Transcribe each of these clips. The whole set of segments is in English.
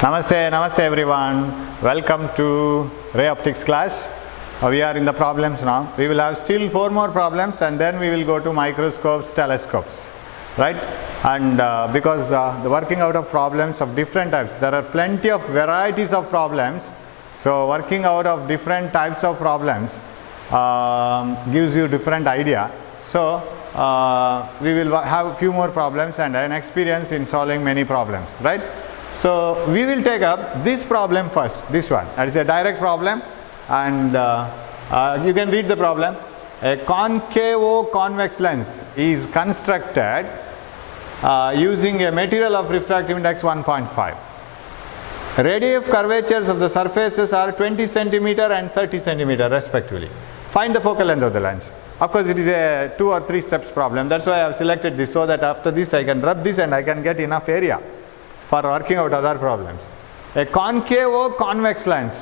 Namaste everyone. Welcome to Ray Optics class. We are in the problems now. We will have still 4 more problems and then we will go to microscopes, telescopes, right? And because the working out of problems of different types, there are plenty of varieties of problems. So working out of different types of problems gives you different idea. So we will have a few more problems and an experience in solving many problems, right? So we will take up this problem first, this one. That is a direct problem, and you can read the problem. A concave convex lens is constructed using a material of refractive index 1.5. Radii of curvatures of the surfaces are 20 centimeter and 30 centimeter respectively. Find the focal length of the lens. Of course, it is a 2 or 3 steps problem. That's why I have selected this, so that after this I can rub this and I can get enough area for working out other problems. A concave convex lens.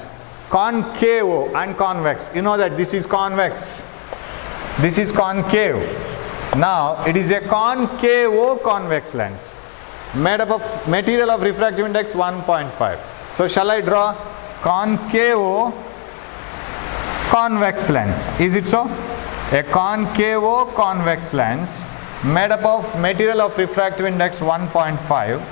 Concave and convex. You know that this is convex. This is concave. Now it is a concave convex lens made up of material of refractive index 1.5. So shall I draw concave convex lens? Is it so? A concave convex lens made up of material of refractive index 1.5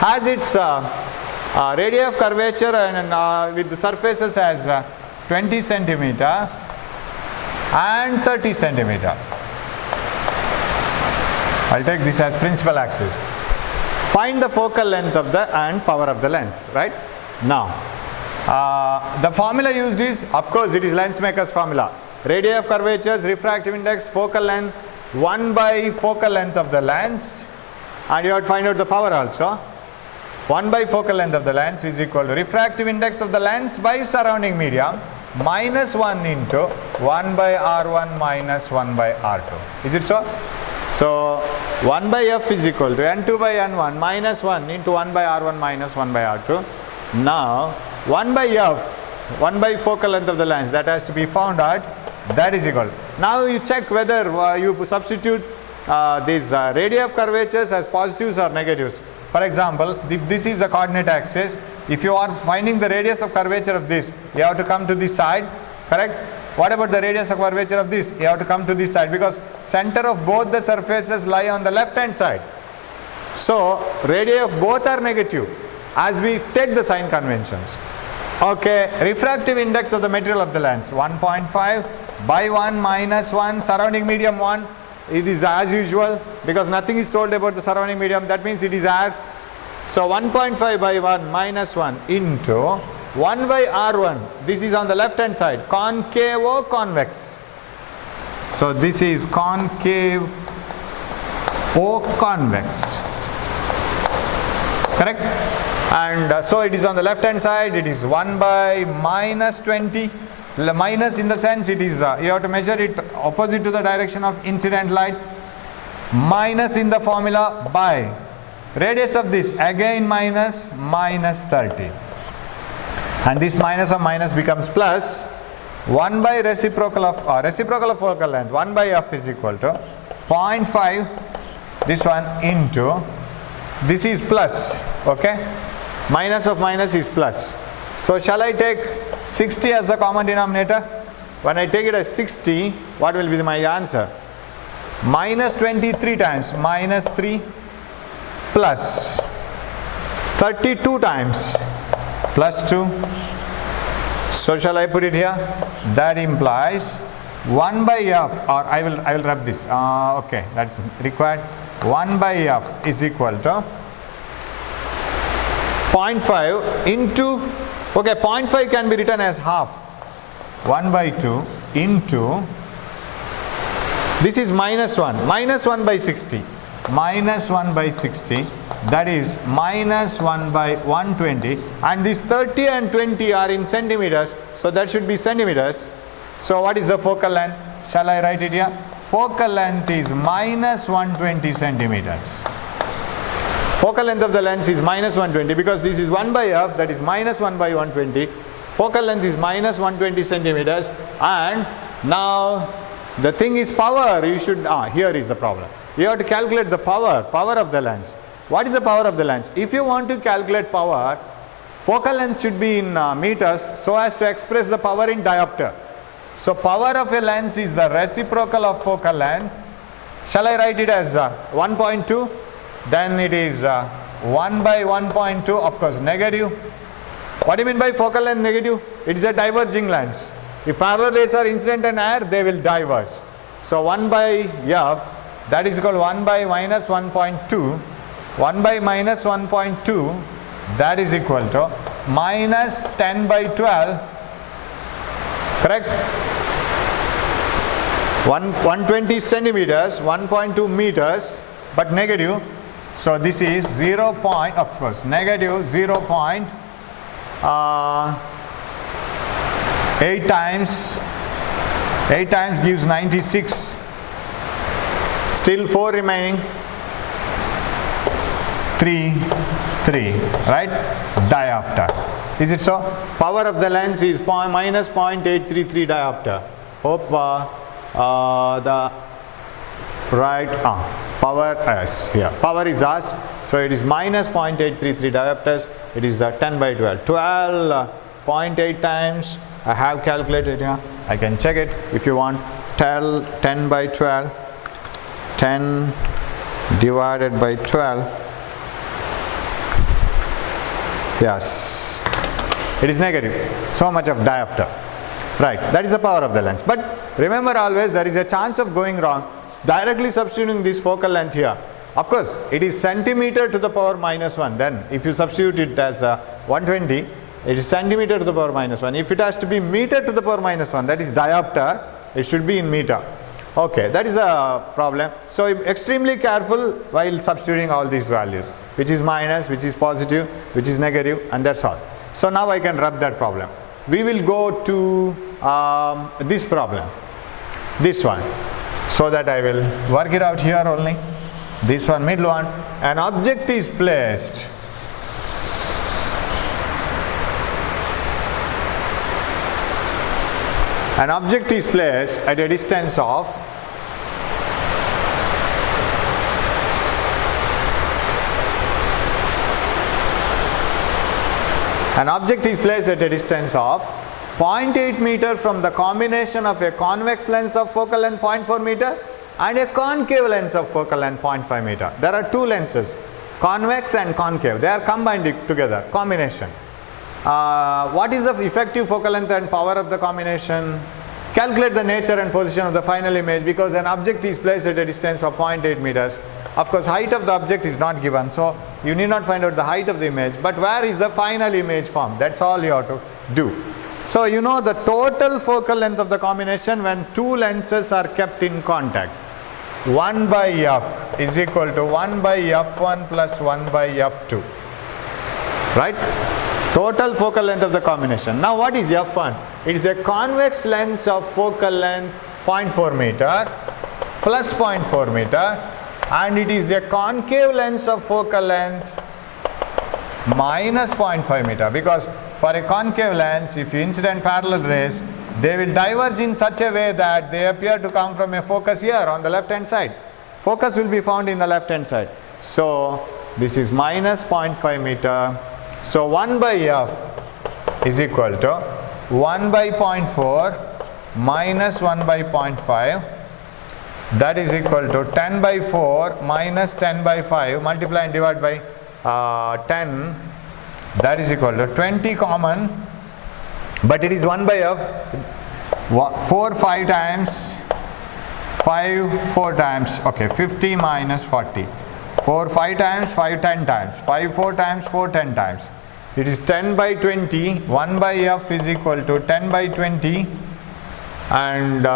has its radii of curvature and with the surfaces as 20 centimeter and 30 centimeter. I'll take this as principal axis. Find the focal length of the and power of the lens, right? Now, the formula used is, of course, it is lens maker's formula. Radii of curvatures, refractive index, focal length, 1 by focal length of the lens, and you have to find out the power also. 1 by focal length of the lens is equal to refractive index of the lens by surrounding medium minus 1 into 1 by R1 minus 1 by R2. Is it so? So 1 by F is equal to N2 by N1 minus 1 into 1 by R1 minus 1 by R2. Now 1 by F, 1 by focal length of the lens, that has to be found out. That is equal. Now you check whether you substitute these radii of curvatures as positives or negatives. For example, if this is the coordinate axis, if you are finding the radius of curvature of this, you have to come to this side, correct? What about the radius of curvature of this? You have to come to this side, because center of both the surfaces lie on the left hand side. So radii of both are negative as we take the sign conventions. Okay, refractive index of the material of the lens 1.5 by 1 minus 1, surrounding medium 1. It is as usual because nothing is told about the surrounding medium. That means it is air. So 1.5 by 1 minus 1 into 1 by R1. This is on the left hand side. Concave or convex. So this is concave or convex. Correct? And so it is on the left hand side. It is 1 by minus 20. Minus in the sense it is, you have to measure it opposite to the direction of incident light. Minus in the formula by radius of this again minus 30. And this minus of minus becomes plus 1 by reciprocal of focal length 1 by F is equal to 0.5, this one into, this is plus, okay, minus of minus is plus. So shall I take 60 as the common denominator? When I take it as 60, what will be my answer? Minus 23 times minus 3 plus 32 times plus 2. So shall I put it here? That implies 1 by F, or I will rub this. Okay, that's required. 1 by F is equal to 0.5 into, okay, 0.5 can be written as half. 1 by 2 into, this is minus 1. Minus 1 by 60. Minus 1 by 60. That is minus 1 by 120. And these 30 and 20 are in centimeters. So that should be centimeters. So what is the focal length? Shall I write it here? Focal length is minus 120 centimeters. Focal length of the lens is minus 120 because this is 1 by F, that is minus 1 by 120. Focal length is minus 120 centimeters. And now the thing is power. You should, here is the problem. You have to calculate the power of the lens. what is the power of the lens? If you want to calculate power, focal length should be in meters so as to express the power in diopter. So power of a lens is the reciprocal of focal length. Shall I write it as 1.2? Then it is 1 by 1.2, of course negative. What do you mean by focal length negative? It is a diverging lens. If parallel rays are incident and air, they will diverge. So 1 by f, that is equal to 1 by minus 1.2. 1 by minus 1.2, that is equal to minus 10 by 12, correct? 120 centimeters, 1.2 meters, but negative. So this is 0. Of course, negative 0.8 times 8 times gives 96. Still 4 remaining. 3, right? Diopter. Is it so? Power of the lens is minus 0.833 diopter. Hope the right power here. Power is asked, so it is minus 0.833 diopters. It is 10 by 12. 12.8 times. I have calculated here. I can check it if you want. 10 by 12. 10 divided by 12. Yes, it is negative. So much of diopter. Right, that is the power of the lens. But remember always, there is a chance of going wrong. Directly substituting this focal length here. Of course, it is centimeter to the power minus 1. Then if you substitute it as 120, it is centimeter to the power minus 1. If it has to be meter to the power minus 1, that is diopter, it should be in meter. Okay, that is a problem. So extremely careful while substituting all these values, which is minus, which is positive, which is negative, and that's all. So now I can rub that problem. We will go to this problem, this one, so that I will work it out here only. This one, middle one. An object is placed at a distance of An object is placed at a distance of 0.8 meter from the combination of a convex lens of focal length 0.4 meter and a concave lens of focal length 0.5 meter. There are two lenses, convex and concave. They are combined together, combination. What is the effective focal length and power of the combination? Calculate the nature and position of the final image, because an object is placed at a distance of 0.8 meters. Of course, height of the object is not given, so you need not find out the height of the image, but where is the final image formed? That's all you have to do. So you know the total focal length of the combination when two lenses are kept in contact. 1 by f is equal to 1 by f1 plus 1 by f2. Right? Total focal length of the combination. Now what is f1? It is a convex lens of focal length 0.4 meter plus 0.4 meter, and it is a concave lens of focal length minus 0.5 meter, because for a concave lens, if you incident parallel rays, they will diverge in such a way that they appear to come from a focus here on the left hand side. Focus will be found in the left hand side. So this is minus 0.5 meter. So 1 by f is equal to 1 by 0.4 minus 1 by 0.5. That is equal to 10 by 4 minus 10 by 5, multiply and divide by 10. That is equal to 20 common, but it is 1 by f. 4 5 times, 5 4 times, okay, 50 minus 40. 4 5 times, 5 10 times, 5 4 times, 4 10 times. It is 10 by 20. 1 by f is equal to 10 by 20, and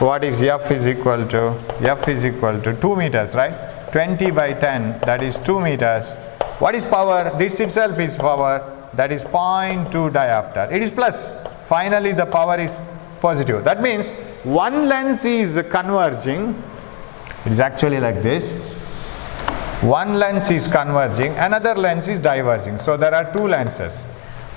what is f is equal to? F is equal to 2 meters, right? 20 by 10, that is 2 meters. What is power? This itself is power, that is 0.2 diopter. It is plus. Finally, the power is positive. That means one lens is converging. It is actually like this. One lens is converging, another lens is diverging. So there are two lenses.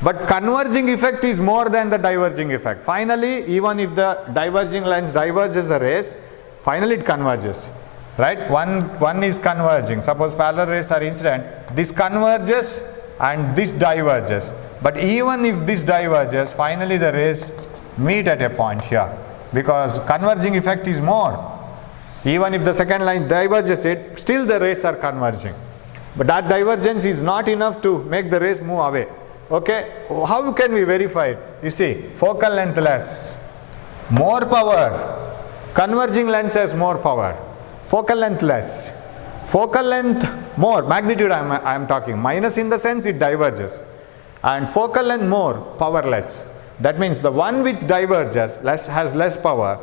But converging effect is more than the diverging effect. Finally, even if the diverging lens diverges the rays, finally it converges. right? One is converging. Suppose parallel rays are incident, this converges and this diverges. But even if this diverges, finally the rays meet at a point here, because converging effect is more. Even if the second line diverges it, still the rays are converging. But that divergence is not enough to make the rays move away. Okay, how can we verify it? You see, focal length less, more power. Converging lens has more power. Focal length less. Focal length more. Magnitude I am talking. Minus in the sense it diverges. And focal length more, power less. That means the one which diverges has less power.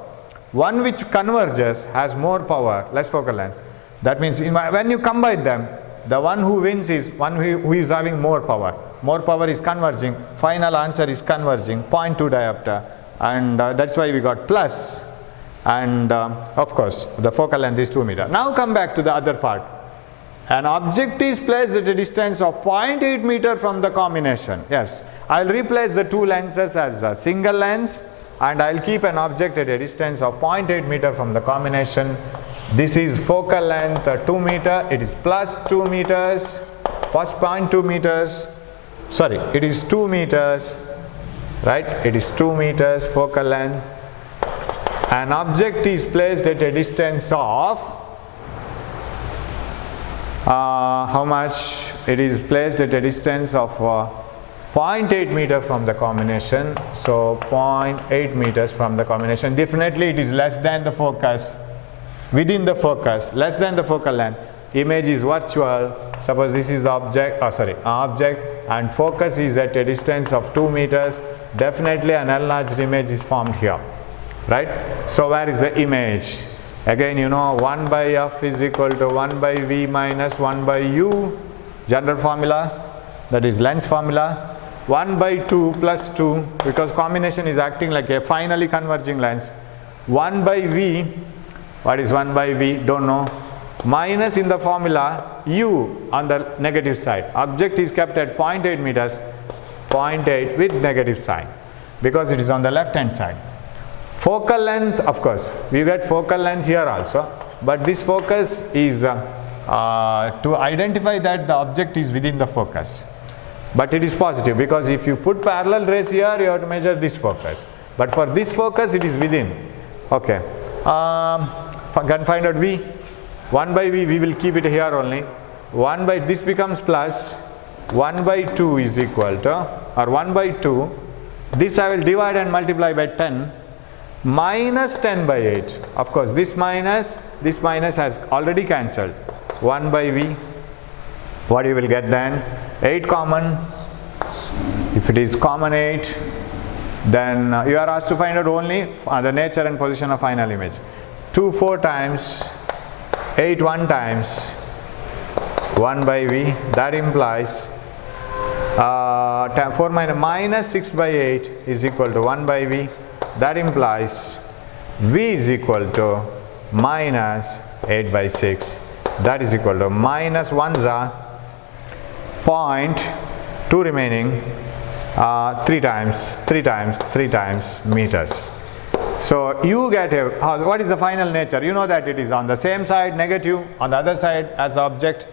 One which converges has more power, less focal length. That means when you combine them, the one who wins is one who is having more power. More power is converging. Final answer is converging. 0.2 diopter. And that's why we got plus. And of course, the focal length is 2 meters. Now come back to the other part. An object is placed at a distance of 0.8 meter from the combination. Yes, I will replace the two lenses as a single lens, and I will keep an object at a distance of 0.8 meter from the combination. This is focal length 2 meter. It is plus 2 meters, plus 0.2 meters. Sorry, it is 2 meters, right? It is 2 meters focal length. An object is placed at a distance of how much? It is placed at a distance of 0.8 meter from the combination. So 0.8 meters from the combination. Definitely it is less than the focus. Within the focus, less than the focal length. Image is virtual. Suppose this is the object, object, and focus is at a distance of 2 meters. Definitely an enlarged image is formed here, right? So where is the image? Again, you know, 1 by f is equal to 1 by v minus 1 by u, general formula, that is lens formula. 1 by 2 plus 2, because combination is acting like a finally converging lens. 1 by v, what is 1 by v? Don't know. Minus in the formula u on the negative side. Object is kept at 0.8 meters, 0.8 with negative sign, because it is on the left hand side. Focal length, of course, we get focal length here also, but this focus is to identify that the object is within the focus. But it is positive, because if you put parallel rays here, you have to measure this focus. But for this focus, it is within. Okay. Can find out v. 1 by v, we will keep it here only. 1 by, this becomes plus. 1 by 2 is equal to, or 1 by 2. This I will divide and multiply by 10. Minus 10 by 8. Of course, this minus has already cancelled. 1 by v. What you will get then? 8 common. If it is common 8, then you are asked to find out only the nature and position of final image. 2 4 times, 8 1 times, 1 by v. That implies 4 minus 6 by 8 is equal to 1 by v. That implies v is equal to minus 8 by 6. That is equal to minus 1s are 0.2 remaining, 3 times meters. So you get a, what is the final nature? You know that it is on the same side negative, on the other side as the object.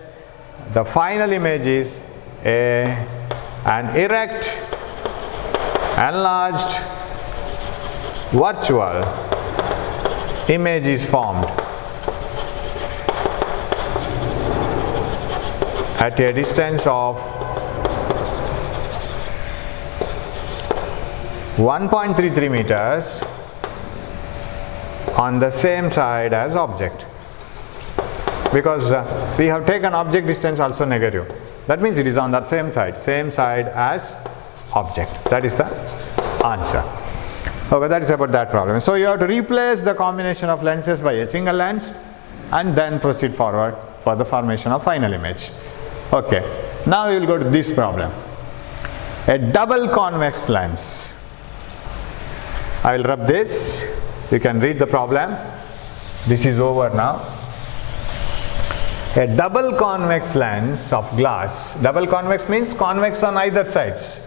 The final image is an erect, enlarged, virtual image is formed at a distance of 1.33 meters on the same side as object, because we have taken object distance also negative. That means it is on that same side as object. That is the answer. Okay, that is about that problem. So you have to replace the combination of lenses by a single lens and then proceed forward for the formation of final image. Okay, now we will go to this problem. A double convex lens. I will rub this. You can read the problem. This is over now. A double convex lens of glass. Double convex means convex on either sides.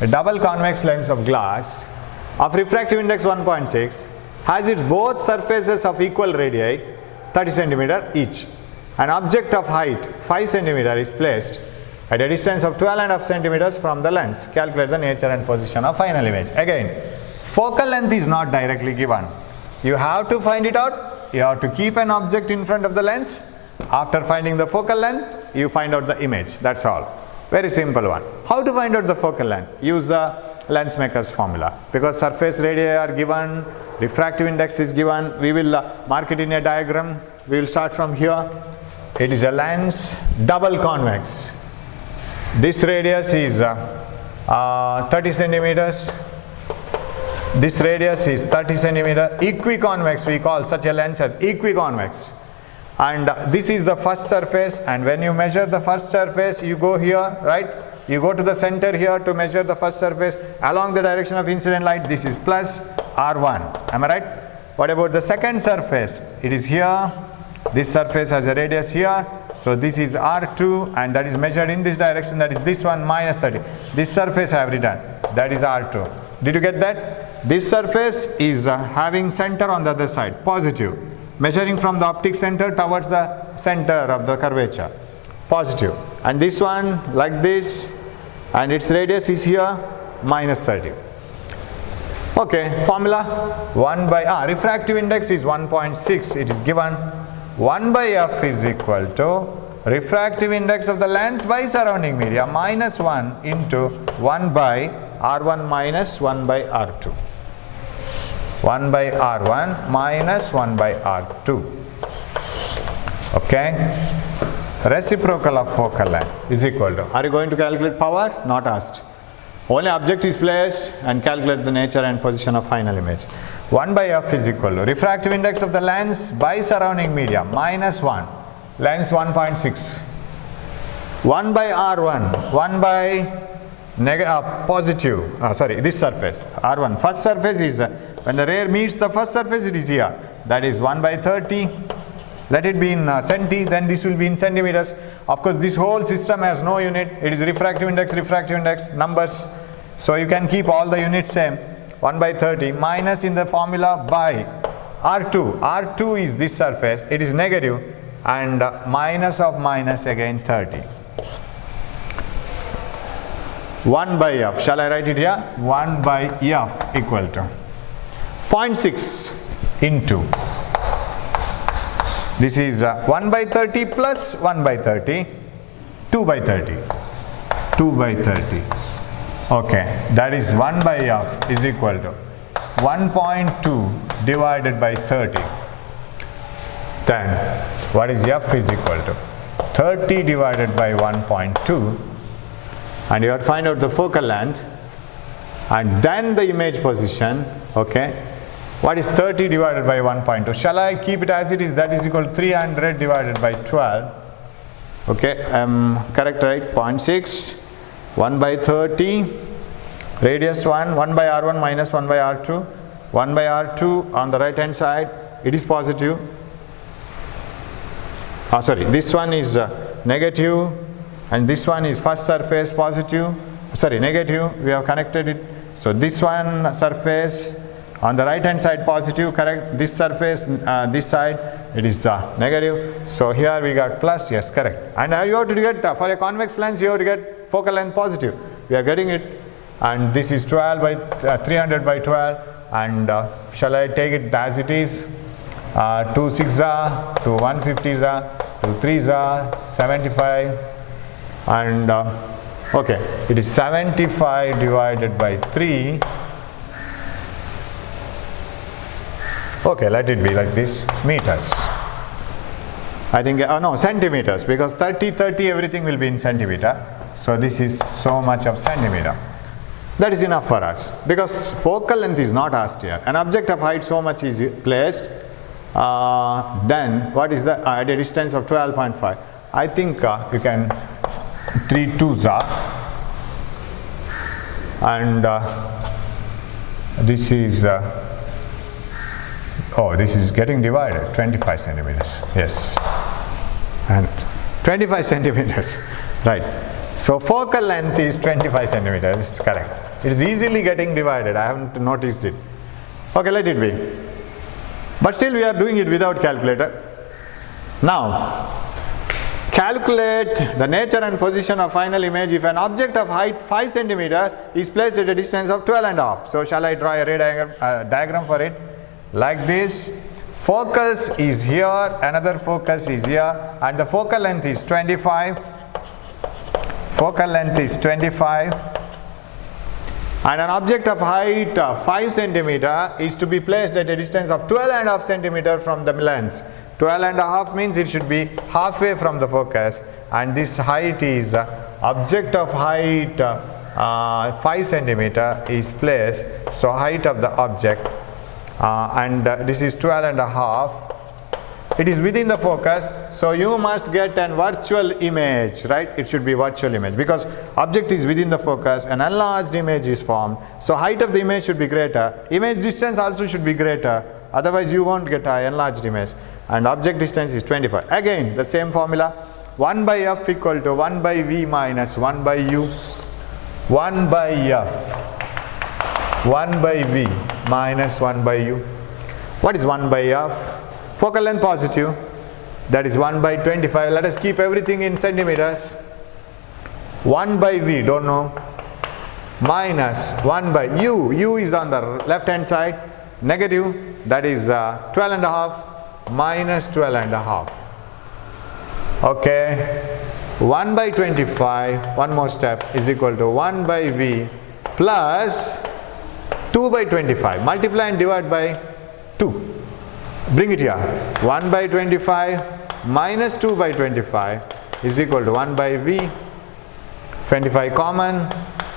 A double convex lens of glass of refractive index 1.6 has its both surfaces of equal radii 30 centimeter each. An object of height 5 centimeter is placed at a distance of 12.5 centimeters from the lens. Calculate the nature and position of final image. Again, focal length is not directly given. You have to find it out. You have to keep an object in front of the lens. After finding the focal length, you find out the image. That's all. Very simple one. How to find out the focal length? Use the lens maker's formula. Because surface radii are given, refractive index is given. We will mark it in a diagram. We will start from here. It is a lens double convex. This radius is 30 centimeters. This radius is 30 centimeter. Equiconvex, we call such a lens as equiconvex. And this is the first surface, and when you measure the first surface, you go here, right? You go to the center here to measure the first surface along the direction of incident light. This is plus R1. Am I right? What about the second surface? It is here. This surface has a radius here. So this is R2, and that is measured in this direction. That is this one minus 30. This surface I have written. That is R2. Did you get that? This surface is having center on the other side, positive. Measuring from the optic center towards the center of the curvature, positive. And this one like this, and its radius is here, minus 30. Okay, formula 1 by R. Refractive index is 1.6. It is given 1 by F is equal to refractive index of the lens by surrounding media minus 1 into 1 by R1 minus 1 by R2. 1 by R1 minus 1 by R2. Okay. Reciprocal of focal length is equal to. Are you going to calculate power? Not asked. Only object is placed and calculate the nature and position of final image. 1 by F is equal to refractive index of the lens by surrounding media minus 1. Lens 1.6. 1 by R1. 1 by this surface. R1. First surface is when the ray meets the first surface, it is here. That is 1 by 30. Let it be in centi, then this will be in centimeters. Of course, this whole system has no unit. It is refractive index, numbers. So you can keep all the units same. 1 by 30 minus in the formula by R2. R2 is this surface. It is negative, and minus of minus again 30. 1 by F. Shall I write it here? 1 by F equal to 0.6 into. This is 1 by 30 plus 1 by 30, 2 by 30, 2 by 30. Okay, that is 1 by F is equal to 1.2 divided by 30. Then what is F is equal to 30 divided by 1.2, and you have to find out the focal length and then the image position. Okay. What is 30 divided by 1.2? Shall I keep it as it is? That is equal to 300 divided by 12. Okay, correct, right? 0.6, 1 by 30, radius 1, 1 by R1 minus 1 by R2, 1 by R2 on the right hand side, it is positive. This one is negative, and this one is first surface positive, negative, we have connected it. So this one surface on the right hand side positive, correct. This surface, this side, it is negative. So here we got plus, yes, correct. And you have to get, for a convex lens, you have to get focal length positive. We are getting it. And this is 12 by 300 by 12. And shall I take it as it is? 2 6 are, 2 150s are, 2 3s are, 75. And okay, it is 75 divided by 3. Okay, let it be like this, meters. I think, no, centimeters, because 30, everything will be in centimeter. So this is so much of centimeter. That is enough for us, because focal length is not asked here. An object of height so much is placed, then what is the, at a distance of 12.5. I think you can 3 2s are, and this is, this is getting divided, 25 centimeters, yes, and 25 centimeters, right. So focal length is 25 centimeters, correct. It is easily getting divided, I haven't noticed it. Okay, let it be. But still we are doing it without calculator. Now, calculate the nature and position of final image if an object of height 5 centimeter is placed at a distance of 12.5. So, shall I draw a ray diagram for it? Like this. Focus is here, another focus is here, and the focal length is 25. Focal length is 25. And an object of height 5 centimeter is to be placed at a distance of 12.5 centimeter from the lens. 12.5 means it should be halfway from the focus, and this height is object of height 5 centimeter is placed. So height of the object and this is 12.5. It is within the focus, so you must get an virtual image, right? It should be virtual image because object is within the focus, an enlarged image is formed. So height of the image should be greater, image distance also should be greater, otherwise you won't get an enlarged image, and object distance is 25. Again the same formula, 1 by f equal to 1 by v minus 1 by u, 1 by f, 1 by v minus 1 by u. What is 1 by f? Focal length positive, that is 1 by 25. Let us keep everything in centimeters. 1 by v, don't know, minus 1 by u. U is on the left hand side, negative, that is 12.5 minus 12.5. Okay, 1 by 25, one more step, is equal to 1 by v plus 2 by 25. Multiply and divide by 2. Bring it here. 1 by 25 minus 2 by 25 is equal to 1 by v. 25 common,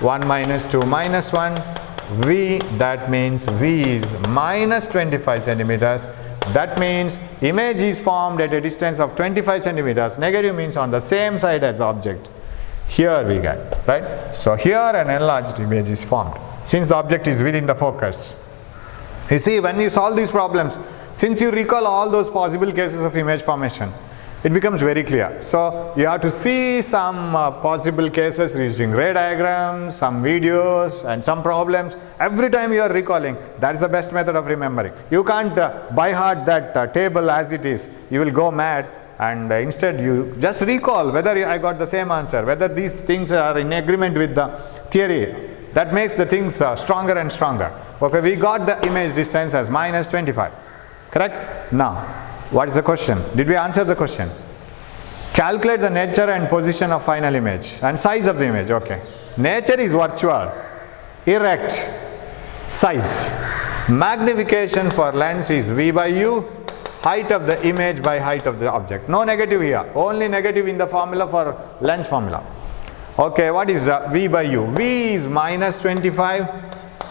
1 minus 2 minus 1, v, that means v is minus 25 centimeters. That means image is formed at a distance of 25 centimeters. Negative means on the same side as the object. Here we get, right? So here an enlarged image is formed since the object is within the focus. You see, when you solve these problems, since you recall all those possible cases of image formation, it becomes very clear. So you have to see some possible cases using ray diagrams, some videos and some problems. Every time you are recalling, that is the best method of remembering. You can't by heart that table as it is. You will go mad, and instead you just recall whether I got the same answer, whether these things are in agreement with the theory. That makes the things stronger and stronger. Okay, we got the image distance as minus 25. Correct? Now, what is the question? Did we answer the question? Calculate the nature and position of final image and size of the image. Okay. Nature is virtual, erect, size. Magnification for lens is v by u, height of the image by height of the object. No negative here, only negative in the formula for lens formula. Okay, what is v by u? V is minus 25.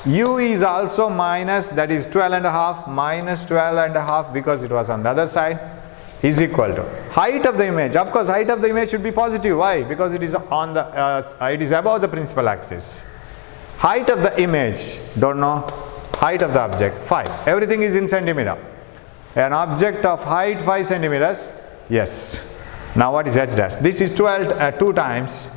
U is also minus, that is 12.5, minus 12.5 because it was on the other side, is equal to height of the image. Of course, height of the image should be positive. Why? Because it is on the it is above the principal axis. Height of the image, don't know. Height of the object 5. Everything is in centimeter. An object of height 5 centimeters. Yes. Now what is h dash? This is 12 2 times.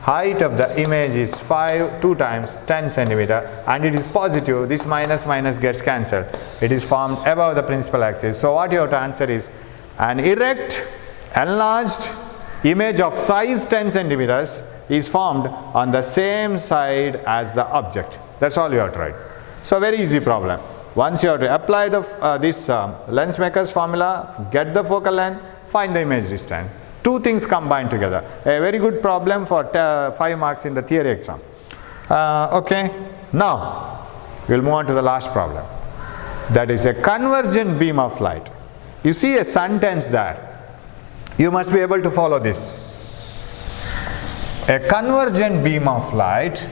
Height of the image is 2 times 10 centimeter, and it is positive. This minus minus gets cancelled. It is formed above the principal axis. So what you have to answer is an erect, enlarged image of size 10 centimeters is formed on the same side as the object. That's all you have to write. So very easy problem. Once you have to apply the this lens maker's formula, get the focal length, find the image distance. Two things combined together. A very good problem for 5 marks in the theory exam. Okay, now we'll move on to the last problem. That is a convergent beam of light. You see a sentence there. You must be able to follow this. A convergent beam of light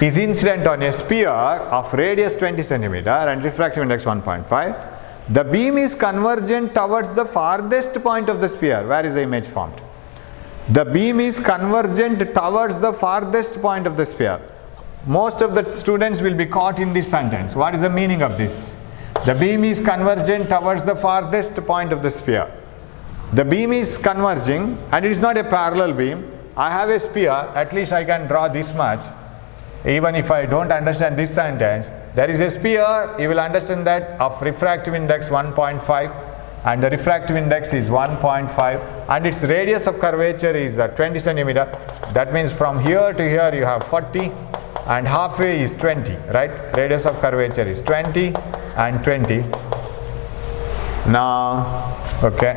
is incident on a sphere of radius 20 centimeter and refractive index 1.5. The beam is convergent towards the farthest point of the sphere. Where is the image formed? The beam is convergent towards the farthest point of the sphere. Most of the students will be caught in this sentence. What is the meaning of this? The beam is convergent towards the farthest point of the sphere. The beam is converging and it is not a parallel beam. I have a sphere, at least I can draw this much. Even if I don't understand this sentence, there is a sphere, you will understand that, of refractive index 1.5. and the refractive index is 1.5 and its radius of curvature is 20 centimeter. That means from here to here you have 40 and halfway is 20, right? Radius of curvature is 20 and 20. Now, okay,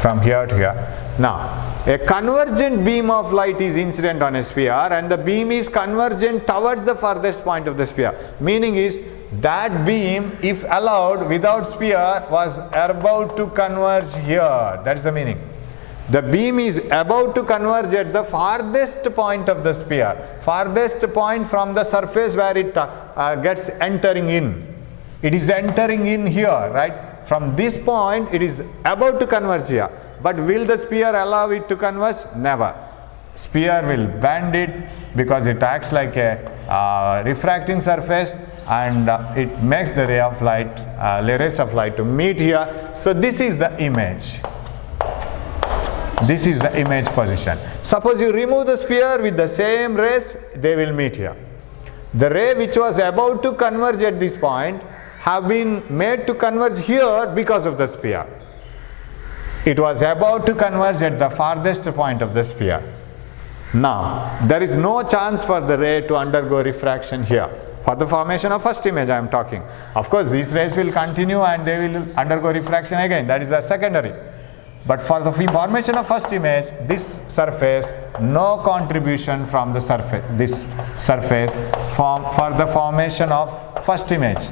from here to here. Now, a convergent beam of light is incident on a sphere and the beam is convergent towards the farthest point of the sphere. Meaning is that beam, if allowed without sphere, was about to converge here. That is the meaning. The beam is about to converge at the farthest point of the sphere, farthest point from the surface where it gets entering in. It is entering in here, right? From this point, it is about to converge here. But will the sphere allow it to converge? Never. Sphere will bend it because it acts like a refracting surface and it makes the rays of light to meet here. So this is the image. This is the image position. Suppose you remove the sphere with the same rays, they will meet here. The ray which was about to converge at this point have been made to converge here because of the sphere. It was about to converge at the farthest point of the sphere. Now, there is no chance for the ray to undergo refraction here. For the formation of first image I am talking. Of course, these rays will continue and they will undergo refraction again. That is the secondary. But for the formation of first image, this surface, no contribution from the surface, this surface for the formation of first image.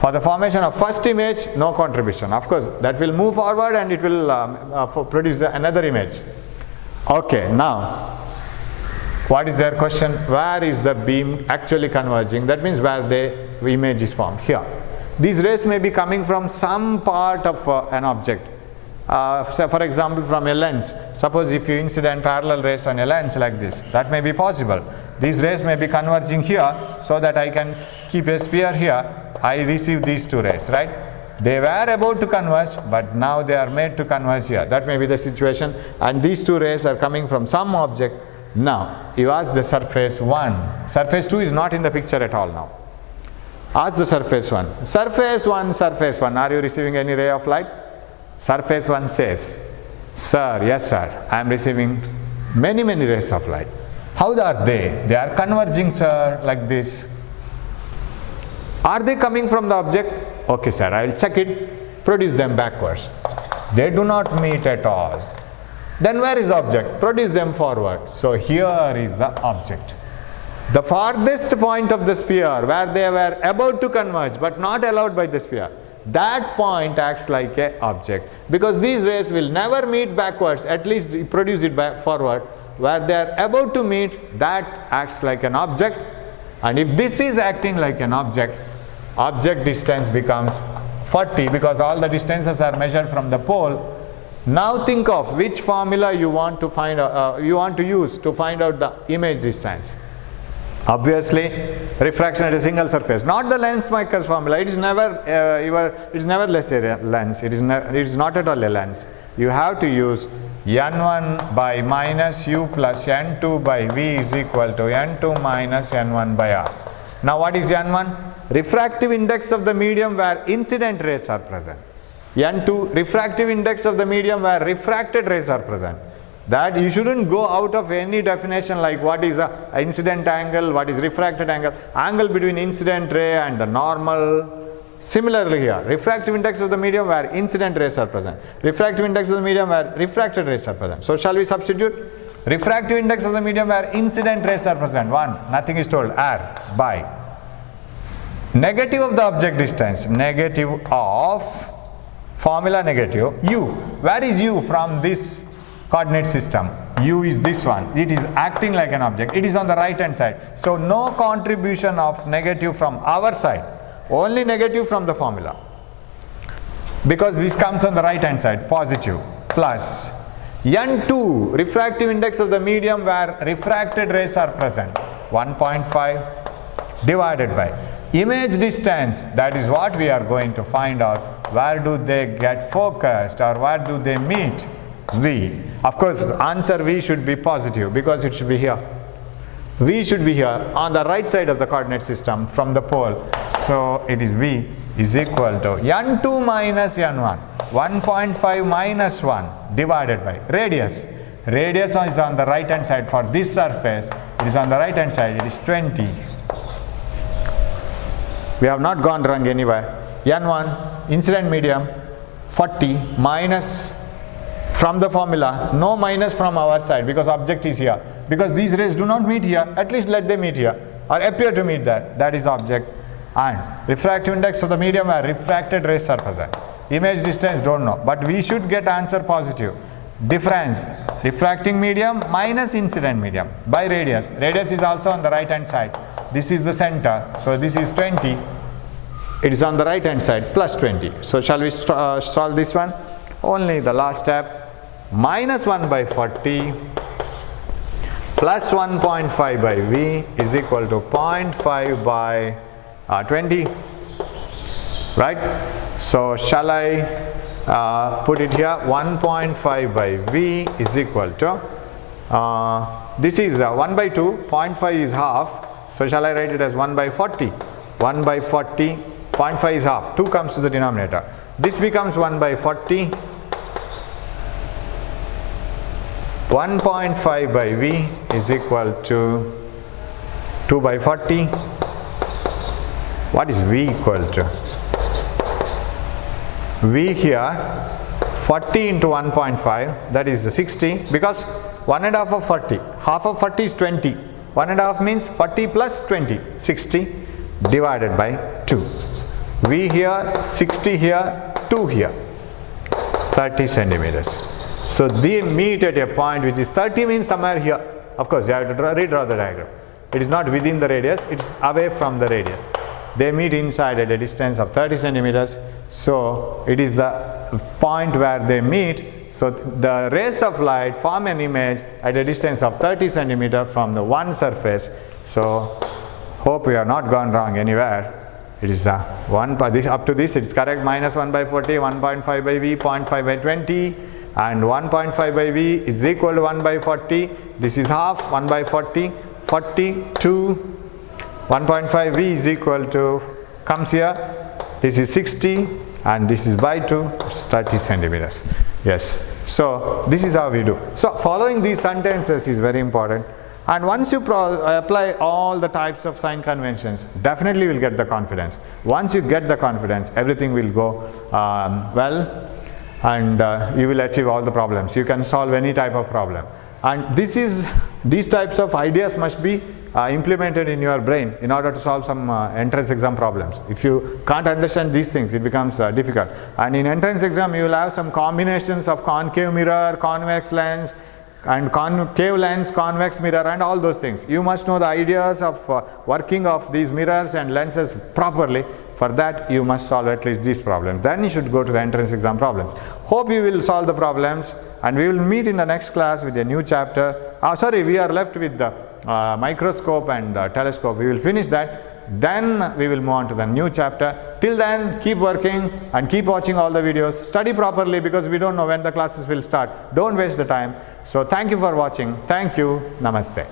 For the formation of first image, no contribution. Of course, that will move forward and it will produce another image. Okay, now, what is their question? Where is the beam actually converging? That means where the image is formed. Here. These rays may be coming from some part of an object. So for example, from a lens. Suppose if you incident parallel rays on a lens like this, that may be possible. These rays may be converging here so that I can keep a sphere here. I receive these two rays, right? They were about to converge, but now they are made to converge here. That may be the situation. And these two rays are coming from some object. Now, you ask the surface 1. Surface 2 is not in the picture at all now. Ask the surface 1. Surface 1, are you receiving any ray of light? Surface 1 says, sir, yes sir, I am receiving many rays of light. How are they? They are converging, sir, like this. Are they coming from the object? Okay sir, I will check it, produce them backwards. They do not meet at all. Then where is the object? Produce them forward. So here is the object. The farthest point of the sphere where they were about to converge but not allowed by the sphere, that point acts like an object. Because these rays will never meet backwards, at least produce it back forward. Where they are about to meet, that acts like an object. And if this is acting like an object, object distance becomes 40 because all the distances are measured from the pole. Now think of which formula you want to find use to find out the image distance. Obviously, refraction at a single surface, not the lens maker's formula. It is never less a lens. It is not at all a lens. You have to use n1 by minus u plus n2 by v is equal to n2 minus n1 by r. Now what is n1? Refractive index of the medium where incident rays are present. n2, refractive index of the medium where refracted rays are present. That you shouldn't go out of any definition like what is a incident angle, what is refracted angle, angle between incident ray and the normal. Similarly here, refractive index of the medium where incident rays are present, refractive index of the medium where refracted rays are present. So shall we substitute? Refractive index of the medium where incident rays are present, 1, nothing is told, r, by negative of the object distance, negative of formula negative, u. Where is u from this coordinate system? U is this one. It is acting like an object. It is on the right hand side. So no contribution of negative from our side. Only negative from the formula. Because this comes on the right hand side. Positive. Plus n2, refractive index of the medium where refracted rays are present. 1.5 divided by image distance. That is what we are going to find out. Where do they get focused or where do they meet? V. Of course, answer V should be positive because it should be here. V should be here on the right side of the coordinate system from the pole. So it is V. is equal to n2 minus n1, 1.5 minus 1 divided by radius. Radius is on the right hand side for this surface, it is on the right hand side, it is 20. We have not gone wrong anywhere. n1, incident medium, 40 minus from the formula, no minus from our side because object is here. Because these rays do not meet here, at least let them meet here or appear to meet there, that is object. And refractive index of the medium where refracted rays are present. Image distance don't know, but we should get answer positive. Difference, refracting medium minus incident medium by radius. Radius is also on the right hand side. This is the center, so this is 20. It is on the right hand side plus 20. So shall we solve this one? Only the last step. Minus 1 by 40 plus 1.5 by V is equal to 0.5 by 20, right? So shall I put it here? 1.5 by V is equal to, this is 1 by 2, 0.5 is half, so shall I write it as 1 by 40? 1 by 40, 0.5 is half, 2 comes to the denominator. This becomes 1 by 40. 1.5 by V is equal to 2 by 40. What is V equal to? V here, 40 into 1.5, that is 60, because 1 and a half of 40, half of 40 is 20, 1 and a half means 40 plus 20, 60 divided by 2. V here, 60 here, 2 here, 30 centimeters. So they meet at a point which is 30 means somewhere here. Of course, you have to redraw the diagram. It is not within the radius, it is away from the radius. They meet inside at a distance of 30 centimeters. So it is the point where they meet. So the rays of light form an image at a distance of 30 centimeters from the one surface. So hope we have not gone wrong anywhere. It is up to this it is correct. Minus 1 by 40, 1.5 by V, 0.5 by 20. And 1.5 by V is equal to 1 by 40. This is half, 1 by 40, 42. 1.5 V is equal to, comes here, this is 60 and this is by 2, it's 30 centimeters. Yes, so this is how we do. So following these sentences is very important, and once you apply all the types of sign conventions, definitely you will get the confidence. Once you get the confidence, everything will go well, and you will achieve all the problems. You can solve any type of problem. And these types of ideas must be implemented in your brain in order to solve some entrance exam problems. If you can't understand these things, it becomes difficult. And in entrance exam, you will have some combinations of concave mirror, convex lens, and concave lens, convex mirror, and all those things. You must know the ideas of working of these mirrors and lenses properly. For that, you must solve at least these problems. Then you should go to the entrance exam problems. Hope you will solve the problems, and we will meet in the next class with a new chapter. We are left with the microscope and telescope. We will finish that. Then we will move on to the new chapter. Till then, keep working and keep watching all the videos. Study properly because we don't know when the classes will start. Don't waste the time. So thank you for watching. Thank you. Namaste.